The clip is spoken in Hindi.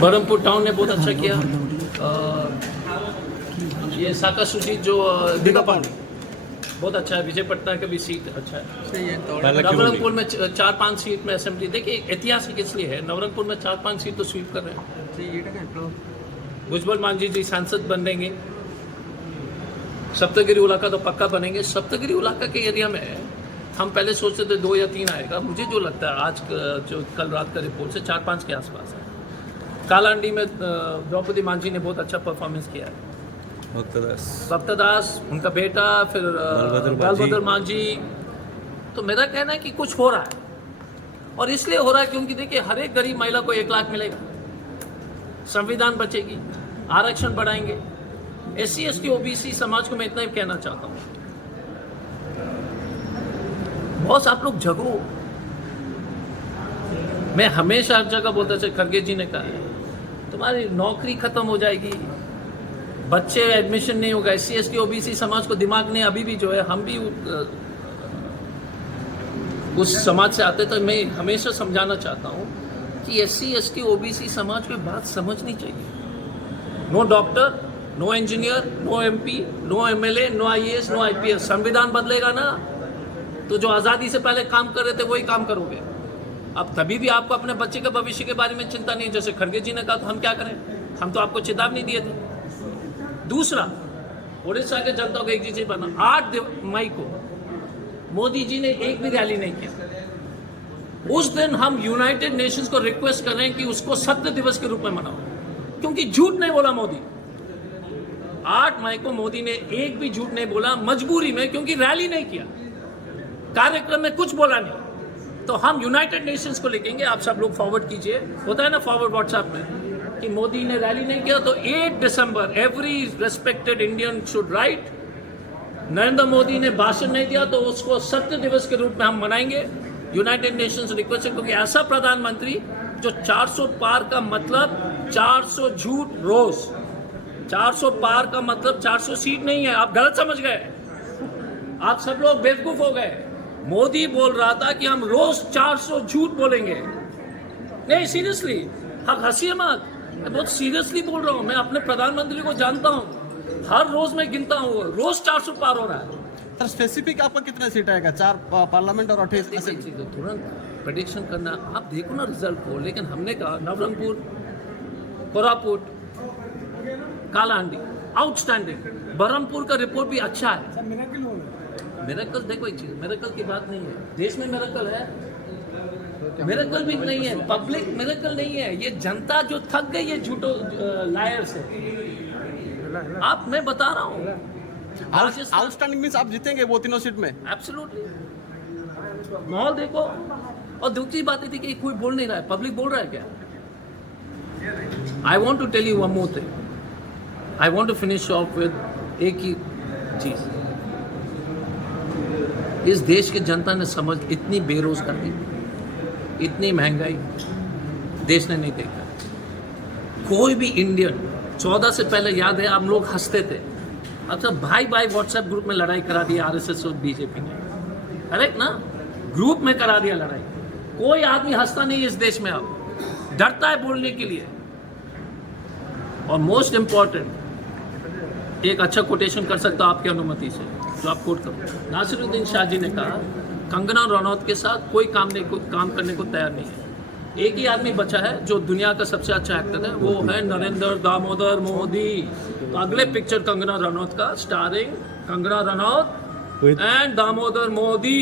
बरहमपुर टाउन ने बहुत अच्छा किया। ये साका सुजीत जो दीघा पांड बहुत अच्छा है। विजय पटनायक का भी सीट अच्छा है। नवरंगपुर में 4-5 सीट में असेंबली, देखिए ऐतिहासिक इसलिए है, नवरंगपुर में 4-5 सीट तो स्वीप कर रहे हैं। भुजबल मांझी जी सांसद बनेंगे। सप्तगिरी इलाका तो पक्का बनेंगे। सप्तगिरी इलाका के एरिया में हम पहले सोचते थे 2 या 3 आएगा, मुझे जो लगता है आज जो कल रात का रिपोर्ट से 4-5 के आसपास है। कालांडी में द्रौपदी मांझी ने बहुत अच्छा परफॉर्मेंस किया है। भक्तदास उनका बेटा, फिर बलभद्र मांझी। तो मेरा कहना है कि कुछ हो रहा है, और इसलिए हो रहा है क्योंकि देखिए हर एक गरीब महिला को 1 लाख मिलेगा, संविधान बचेगी, आरक्षण बढ़ाएंगे। SC ST OBC समाज को मैं इतना ही कहना चाहता हूँ, बॉस आप लोग जगो। मैं हमेशा हर जगह बोलता था, खड़गे जी ने कहा है तुम्हारी नौकरी खत्म हो जाएगी, बच्चे एडमिशन नहीं होगा। SC ST OBC समाज को दिमाग नहीं, अभी भी जो है हम भी उस समाज से आते, तो मैं हमेशा समझाना चाहता हूँ कि SC ST OBC समाज को बात समझनी चाहिए। No doctor, no engineer, no MP, no MLA, no IAS, no IPS। संविधान बदलेगा ना तो जो आज़ादी से पहले काम कर रहे थे वही काम करोगे। अब तभी भी आपको अपने बच्चे के भविष्य के बारे में चिंता नहीं। जैसे खड़गे जी ने कहा तो हम क्या करें, हम तो आपको चेतावनी दिए थे। दूसरा, उड़ीसा के जनता को एक चीज बना, 8 मई को मोदी जी ने एक भी रैली नहीं किया। उस दिन हम यूनाइटेड नेशंस को रिक्वेस्ट कर रहे हैं कि उसको सत्य दिवस के रूप में मनाओ, क्योंकि झूठ नहीं बोला मोदी। 8 मई को मोदी ने एक भी झूठ नहीं बोला, मजबूरी में, क्योंकि रैली नहीं किया, कार्यक्रम में कुछ बोला नहीं। तो हम यूनाइटेड नेशंस को लिखेंगे, आप सब लोग फॉरवर्ड कीजिए, होता है ना फॉरवर्ड व्हाट्सएप में, कि मोदी ने रैली नहीं किया। तो 8 दिसंबर every respected Indian should write, Narendra Modi ने भाषण नहीं दिया तो उसको सत्य दिवस के रूप में हम मनाएंगे। यूनाइटेड नेशंस रिक्वेस्ट है, क्योंकि ऐसा प्रधानमंत्री जो 400 पार का मतलब 400 झूठ रोज, 400 पार का मतलब 400 सीट नहीं है, आप गलत समझ गए, आप सब लोग बेवकूफ हो गए। मोदी बोल रहा था कि हम रोज 400 झूठ बोलेंगे। नहीं सीरियसली, हंसिए मत, मैं बहुत सीरियसली बोल रहा हूँ। मैं अपने प्रधानमंत्री को जानता हूँ, हर रोज मैं गिनता हूँ, रोज 400 पार हो रहा है। सर स्पेसिफिक आपका कितना सीट आएगा, 4 पार्लियामेंट और 28 तुरंत प्रेडिक्शन करना, आप देखो ना रिजल्ट को। लेकिन हमने कहा नवरंगपुर, कोरापुट, कालाहांडी आउटस्टैंडिंग, बरहमपुर का रिपोर्ट भी अच्छा है। मिरेकल, देखो एक चीज, मिरेकल की बात नहीं है, देश में मिरेकल है, मिरेकल भी नहीं है, पब्लिक मिरेकल नहीं है, ये जनता जो थक गई है झूठो लायर से। आप, मैं बता रहा हूँ, आउटस्टैंडिंग मींस आप जीतेंगे वो तीनों सीट में। एब्सोल्युटली, माहौल देखो। और दूसरी बात थी कि कोई बोल नहीं रहा है, पब्लिक बोल रहा है क्या? I want to tell you one more thing, I want to finish off with एक ही चीज। इस देश की जनता ने समझ, इतनी बेरोजगारी, इतनी महंगाई देश ने नहीं देखा। कोई भी इंडियन, 14 से पहले याद है हम लोग हंसते थे, अब सब भाई भाई व्हाट्सएप ग्रुप में लड़ाई करा दी RSS और BJP ने, करेक्ट ना, ग्रुप में करा दिया लड़ाई। कोई आदमी हंसता नहीं इस देश में, अब डरता है बोलने के लिए। और मोस्ट इंपॉर्टेंट, एक अच्छा कोटेशन कर सकता हूं आपकी अनुमति से, जो आप कोट करो। नासिरुद्दीन शाह जी ने कहा कंगना रनौत के साथ कोई काम करने को तैयार नहीं है। एक ही आदमी बचा है जो दुनिया का सबसे अच्छा एक्टर है, वो है नरेंद्र दामोदर मोदी। तो अगले पिक्चर कंगना रनौत का, स्टारिंग कंगना रनौत एंड दामोदर मोदी।